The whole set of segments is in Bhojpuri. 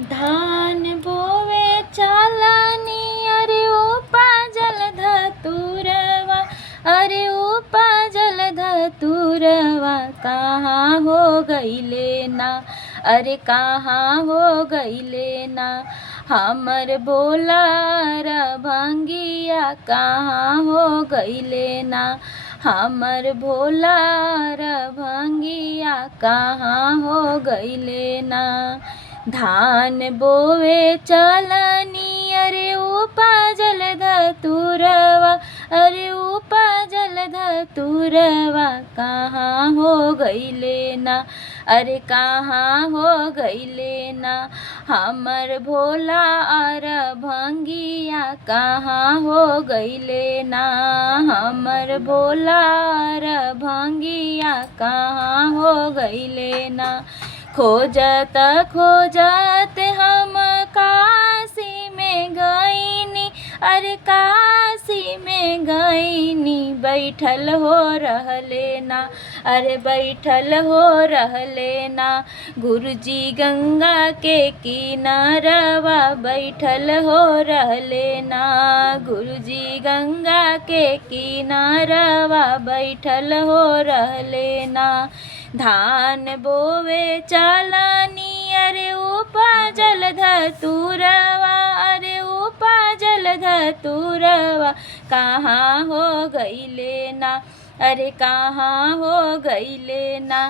धान बोवे चालानी अरे उपजल धतुरवा, अरे उपजल धतुरवा कहाँ हो गइले ना, अरे कहाँ हो गइले ना। हमर भोलार भंगिया कहाँ हो गइले ना, हमर भोलार भंगिया कहाँ हो गइले ना। धान बोवे चलनी अरे उपजल धतुरवा, अरे उपजल धतुरवा कहाँ हो गइले ना, अरे कहाँ हो गइले ना। हमर भोला और भंगिया कहाँ हो गइले ना, हमर भोला और भंगिया कहाँ हो गइले ना। खोजत खोजत हम काशी में गईनी, अरे काशी में गईनी बैठल हो रहले ना, अरे बैठल हो रहले ना। गुरुजी गंगा के किनारवा बैठल हो रहले ना, गुरुजी गंगा के किनारवा बैठल हो रहले ना। धान बोवे चालानी अरे उपजल धतुरवा, अरे उपजल धतुरवा कहाँ हो गइले ना, अरे कहाँ हो गइले ना।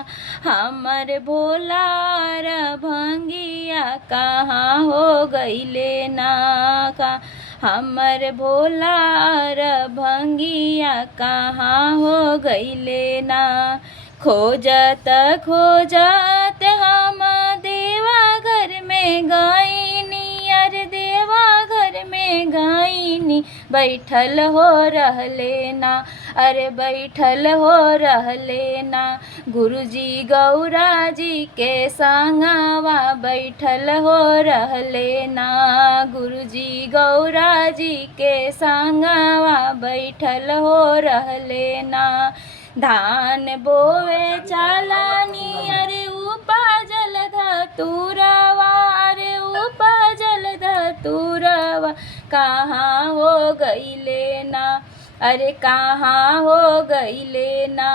हमर भोलार भंगिया कहाँ हो गइले ना, हमर भोलार भंगिया कहाँ हो गइले ना। खोजत खोजत हम देवा घर में गईनी, अरे देवा घर में गईनी बैठल हो रहले ना, अरे बैठल हो रहले ना। गुरुजी गौरा जी के संगवा बैठल हो रहले ना, गुरुजी गौरा जी के संगवा बैठल हो रहले ना। धान बोवे चालानी अरे उपजल धतुरवा, अरे उपजल धतुरवा कहाँ हो गइले ना, अरे कहाँ हो गइले ना।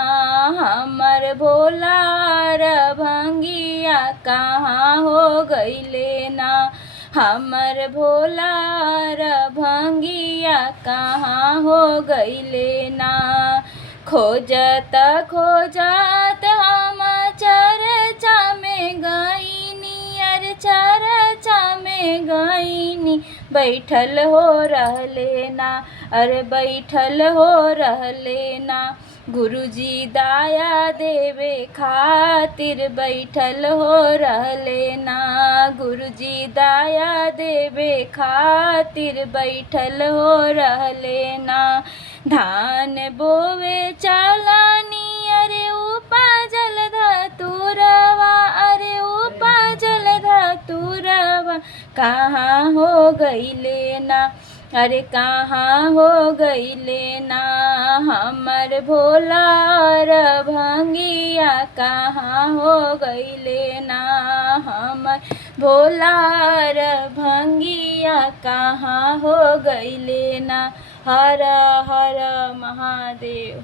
हमर भोलार भंगिया कहाँ हो गइले ना, हमर भोलार भंगिया कहाँ हो गइले ना। खोजत खोजत हम चरचा में गईनी, अरे चरचा में गईनी बैठल हो रहले ना, अरे बैठल हो रहले ना। गुरुजी दाया देवे खातिर बैठल हो रहले ना, गुरुजी दाया देवे खातिर बैठल हो रहले ना। धान बोवे चालानी अरे उपजल धतुरवा, अरे उपजल धतुरवा कहाँ हो गइले ना, अरे कहाँ हो गइले ना। हमर भोलार भंगिया कहाँ हो गइले ना, हमर भोलार भंगिया कहाँ हो गइले ना। हर हर महादेव।